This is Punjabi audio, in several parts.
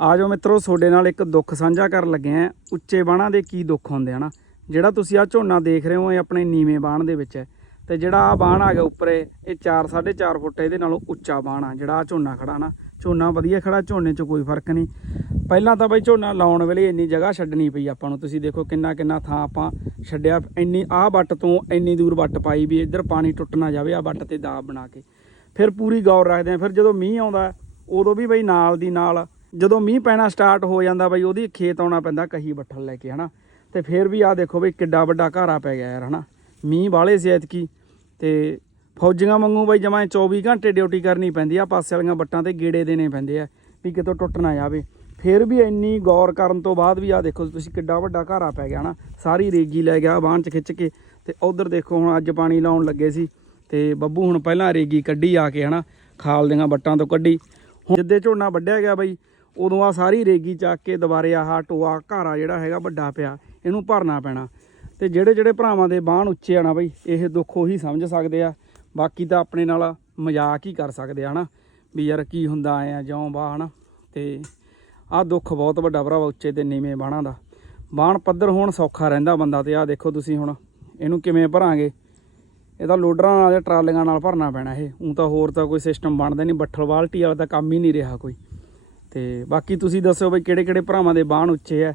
ਆ ਜਾਓ ਮਿੱਤਰੋ, ਤੁਹਾਡੇ ਨਾਲ ਇੱਕ ਦੁੱਖ ਸਾਂਝਾ ਕਰਨ ਲੱਗੇ ਆ ਉੱਚੇ ਬਾਣਾ ਦੇ ਕੀ ਦੁੱਖ ਹੁੰਦੇ ਆ ਨਾ ਜਿਹੜਾ ਤੁਸੀਂ ਆ ਝੋਨਾ ਦੇਖ ਰਹੇ ਹੋ, ਇਹ ਆਪਣੇ ਨੀਵੇਂ ਬਾਣ ਦੇ ਵਿੱਚ ਹੈ। ਤੇ ਜਿਹੜਾ ਆ ਬਾਣ ਆ ਗਿਆ ਉੱਪਰ, ਇਹ ਇਹ 4 4.5 ਫੁੱਟ ਇਹਦੇ ਨਾਲੋਂ ਉੱਚਾ ਬਾਣ ਆ, ਜਿਹੜਾ ਆ ਝੋਨਾ ਖੜਾ ਨਾ। ਝੋਨਾ ਵਧੀਆ ਖੜਾ, ਝੋਨੇ 'ਚ ਕੋਈ ਫ਼ਰਕ ਨਹੀਂ। ਪਹਿਲਾਂ ਤਾਂ ਬਈ ਝੋਨਾ ਲਾਉਣ ਵੇਲੇ ਇੰਨੀ ਜਗ੍ਹਾ ਛੱਡਣੀ ਪਈ ਆਪਾਂ ਨੂੰ। ਤੁਸੀਂ ਦੇਖੋ ਕਿੰਨਾ ਕਿੰਨਾ ਥਾਂ ਆਪਾਂ ਛੱਡਿਆ। ਇੰਨੀ ਆਹ ਵੱਟ ਤੋਂ ਇੰਨੀ ਦੂਰ ਵੱਟ ਪਾਈ ਵੀ ਇੱਧਰ ਪਾਣੀ ਟੁੱਟ ਨਾ ਜਾਵੇ ਆ ਵੱਟ ਤੇ ਦਾਬ ਬਣਾ ਕੇ। ਫਿਰ ਪੂਰੀ ਗੌਰ ਰੱਖਦੇ ਆ ਫਿਰ ਜਦੋਂ ਮੀਂਹ ਆਉਂਦਾ, ਉਦੋਂ ਵੀ ਬਈ ਨਾਲ ਦੀ ਨਾਲ ਜਦੋਂ ਮੀਂਹ ਪੈਣਾ ਸਟਾਰਟ ਹੋ ਜਾਂਦਾ ਬਈ, ਉਹਦੀ ਖੇਤ ਆਉਣਾ ਪੈਂਦਾ ਕਹੀ ਬੱਠਲ ਲੈ ਕੇ, ਹਨਾ? ਤੇ ਫਿਰ ਵੀ ਆ ਦੇਖੋ ਬਈ, ਕਿੱਡਾ ਵੱਡਾ ਘਾਰਾ ਪੈ ਗਿਆ ਯਾਰ, ਹਨਾ? ਮੀਂਹ ਵਾਲੇ ਸੀ ਐਤਕੀ, ਤੇ ਫੌਜੀਆਂ ਵਾਂਗੂ ਬਈ ਜਮਾਂ 24 ਘੰਟੇ ਡਿਊਟੀ ਕਰਨੀ ਪੈਂਦੀ ਆ, ਪਾਸੇ ਵਾਲੀਆਂ ਬੱਟਾਂ ਤੇ ਗੇੜੇ ਦੇਣੇ ਪੈਂਦੇ ਆ, ਵੀ ਕਿਤੋਂ ਟੁੱਟ ਨਾ ਜਾਵੇ। ਫਿਰ ਵੀ ਇੰਨੀ ਗੌਰ ਕਰਨ ਤੋਂ ਬਾਅਦ ਵੀ ਆ ਦੇਖੋ ਤੁਸੀਂ ਕਿੱਡਾ ਵੱਡਾ ਘਾਰਾ ਪੈ ਗਿਆ ਨਾ ਸਾਰੀ ਰੇਗੀ ਲੈ ਗਿਆ ਬਾਂਹ ਚ ਖਿੱਚ ਕੇ, ਤੇ ਉਧਰ ਦੇਖੋ ਹੁਣ ਅੱਜ ਪਾਣੀ ਲਾਉਣ ਲੱਗੇ ਸੀ, ਤੇ ਬੱਬੂ ਹੁਣ ਪਹਿਲਾਂ ਰੇਗੀ ਕੱਢੀ ਆ ਕੇ, ਹਨਾ? ਖਾਲ ਦੀਆਂ ਬੱਟਾਂ ਤੋਂ ਕੱਢੀ। ਹੁਣ ਜਿੱਦੇ ਝੋਨਾ ਵੱਢਿਆ ਗਿਆ ਬਈ ਉਦੋਂ ਆ ਸਾਰੀ ਰੇਗੀ ਚੱਕ ਕੇ ਦੁਬਾਰੇ ਆਹ ਟੋਆ ਘਾਰਾ ਜਿਹੜਾ ਹੈਗਾ ਵੱਡਾ ਪਿਆ, ਇਹਨੂੰ ਭਰਨਾ ਪੈਣਾ। ਤੇ ਜਿਹੜੇ ਜਿਹੜੇ ਭਰਾਵਾਂ ਦੇ ਬਾਣ ਉੱਚੇ ਆ ਨਾ ਬਈ, ਇਹ ਦੁੱਖ ਉਹੀ ਸਮਝ ਸਕਦੇ ਆ। ਬਾਕੀ ਤਾਂ ਆਪਣੇ ਨਾਲ ਮਜ਼ਾਕ ਹੀ ਕਰ ਸਕਦੇ ਆ, ਹਨਾ? ਵੀ ਯਾਰ ਕੀ ਹੁੰਦਾ ਆ, ਜਿਉਂ ਬਾਹ ਹਨਾ? ਤੇ ਆਹ ਦੁੱਖ ਬਹੁਤ ਵੱਡਾ ਭਰਾਵਾ, ਉੱਚੇ ਤੇ ਨੀਵੇਂ ਬਾਣਾ ਦਾ। ਬਾਣ ਪੱਧਰ ਹੋਣ ਸੌਖਾ ਰਹਿੰਦਾ ਬੰਦਾ ਤੇ, ਆਹ ਦੇਖੋ ਤੁਸੀਂ ਹੁਣ, ਇਹਨੂੰ ਕਿਵੇਂ ਭਰਾਂਗੇ? ਇਹ ਤਾਂ ਲੋਡਰਾਂ ਨਾਲ ਜਾਂ ਟਰਾਲੀਆਂ ਨਾਲ ਭਰਨਾ ਪੈਣਾ ਇਹ। ਉਹ ਤਾਂ ਹੋਰ ਤਾਂ ਕੋਈ ਸਿਸਟਮ ਬਣਦਾ ਨਹੀਂ, ਬੱਠਲ ਬਾਲਟੀ ਵਾਲਾ ਤਾਂ ਕੰਮ ਹੀ ਨਹੀਂ ਰਿਹਾ ਕੋਈ। ਤੇ ਬਾਕੀ ਤੁਸੀਂ ਦੱਸਿਓ ਬਈ ਕਿਹੜੇ ਕਿਹੜੇ ਭਰਾਵਾਂ ਦੇ ਬਾਣ ਉੱਚੇ ਆ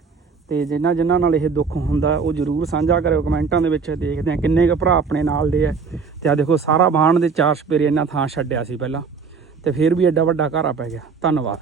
ਤੇ ਜਿਨ੍ਹਾਂ ਜਿਨ੍ਹਾਂ ਨਾਲ ਇਹ ਦੁੱਖ ਹੁੰਦਾ, ਉਹ ਜਰੂਰ ਸਾਂਝਾ ਕਰਿਓ ਕਮੈਂਟਾਂ ਦੇ ਵਿੱਚ, ਦੇਖਦੇ ਆ ਕਿੰਨੇ ਕੁ ਭਰਾ ਆਪਣੇ ਨਾਲ ਦੇ ਆ। ਤੇ ਆ ਦੇਖੋ, ਸਾਰਾ ਬਾਣ ਦੇ ਚਾਰ ਸਪੇਰੇ ਇੰਨਾ ਥਾਂ ਛੱਡਿਆ ਸੀ ਪਹਿਲਾਂ, ਤੇ ਫਿਰ ਵੀ ਐਡਾ ਵੱਡਾ ਘਾਰਾ ਪੈ ਗਿਆ। ਧੰਨਵਾਦ।